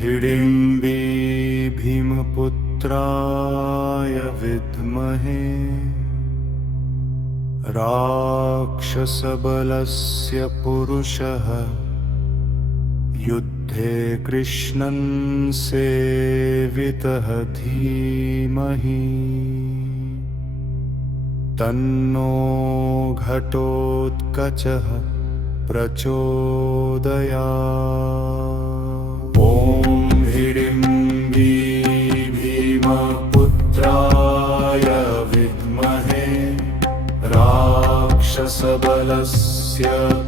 हिडिम्बी भीमपुत्राय विद्महे राक्षसबलस्य पुरुषः युद्धे कृष्णं सेवितः धीमहि तन्नो घटोत्कचः प्रचोदयात्। ॐ हिडिम्बी भीमपुत्राय विद्महे राक्षसबलस्य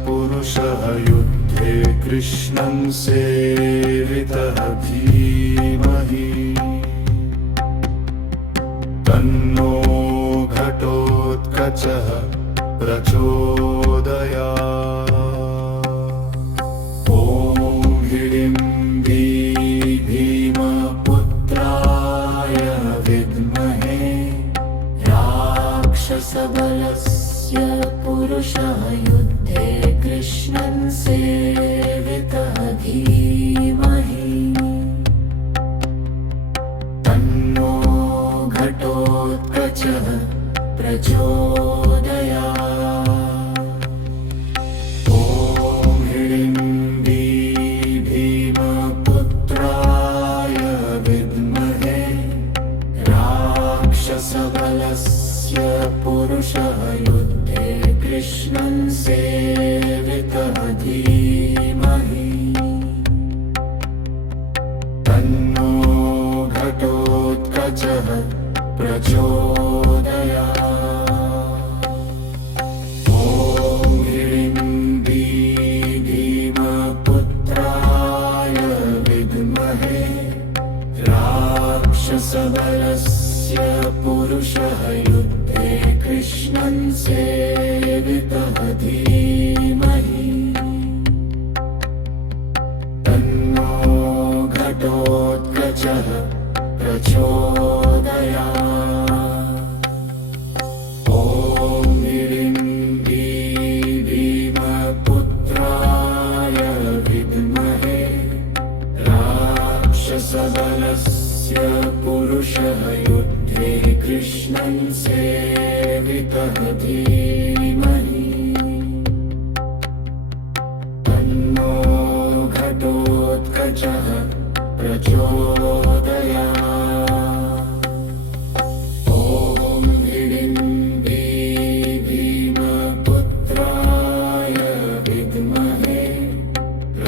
पुरुषः युद्धे कृष्णं सेवितः धीमहि तन्नो घटोत्कचः प्रचोदयात्। ॐ हिडिम्बी भीमपुत्राय विद्महे राक्षसबलस्य पुरुषः युद्धे कृष्णं सेवितः धीमहि तन्नो घटोत्कचः प्रचोदयात्। ॐ हिडिम्बी भीमपुत्राय विद्महे राक्षसबलस्य पुरुषः युद्धे कृष्णं सेवितः धीमहि तन्नो घटोत्कचः प्रचोदयात्। ॐ हिडिम्बी भीमपुत्राय विद्महे राक्षसबलस्य पुरुषः युद्धे कृष्णं सेवितः धीमहि तन्नो घटोत्कचः प्रचोदयात्। ॐ हिडिम्बी भीमपुत्राय विद्महे राक्षसबलस्य पुरुषः युद्धे कृष्णं सेवितः धीमहि तन्नो घटोत्कचः प्रचोदयात्। ॐ हिडिम्बी भीमपुत्राय विद्महे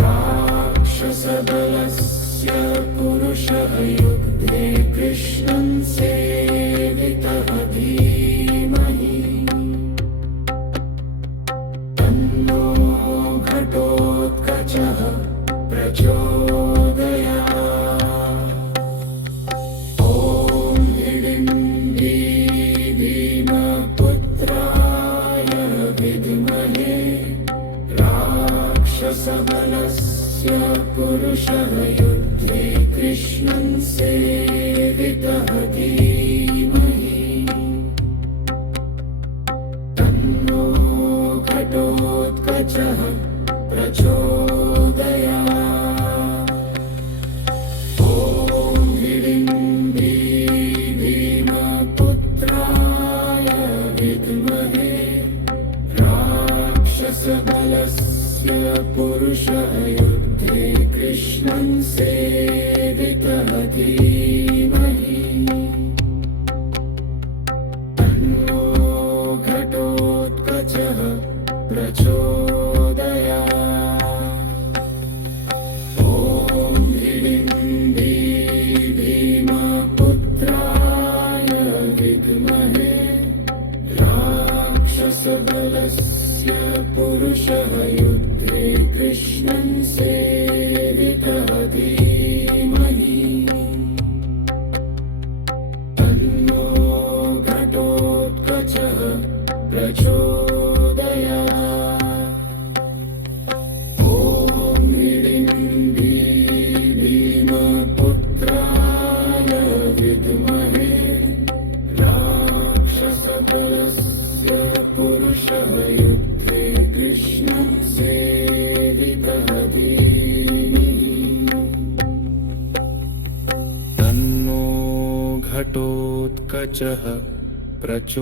राक्षसबलस्य पुरुषः युद्धे कृष्णं सेवितः धीमहि तन्नो घटोत्कचः प्रचोदयात्। ॐ हिडिम्बी भीमपुत्राय विद्महे राक्षसबलस्य पुरुषः युद्धे कृष्णं सेवितः धीमहि तन्नो घटोत्कचः प्रचोदयात्। ॐ हिडिम्बी भीमपुत्राय विद्महे राक्षसबलस्य पुरुषः युद्धे कृष्णं सेवितः धीमहि तन्नो घटोत्कचः प्रचोदयात्। ॐ हिडिम्बी भीमपुत्राय विद्महे राक्षसबलस्य पुरुषः युद्धे कृष्णं सेवितः धीमहि तन्नो घटोत्कचः प्रचोदयात्। ॐ हिडिम्बी भीमपुत्राय विद्महे राक्षसबलस्य पुरुषः युद्धे कृष्णं सेवितः धीः तन्नो घटोत्कचः प्रचोदयात्